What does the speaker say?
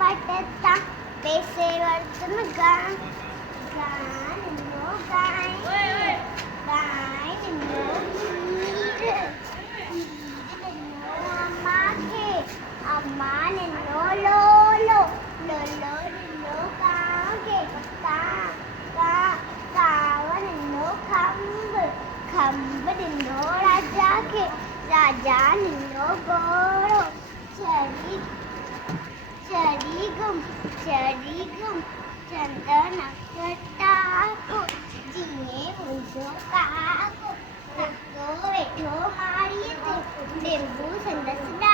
पटता पेशेवर तुम गान नो गाय नो हीर नो अम्मा ने नो लो नो कागे कावन नो खम्ब नो राजा ने नो गोरो चरीगम चंदन कटाको जीने मुझो काको रखो बैठो मारिए थे डेंगू संदस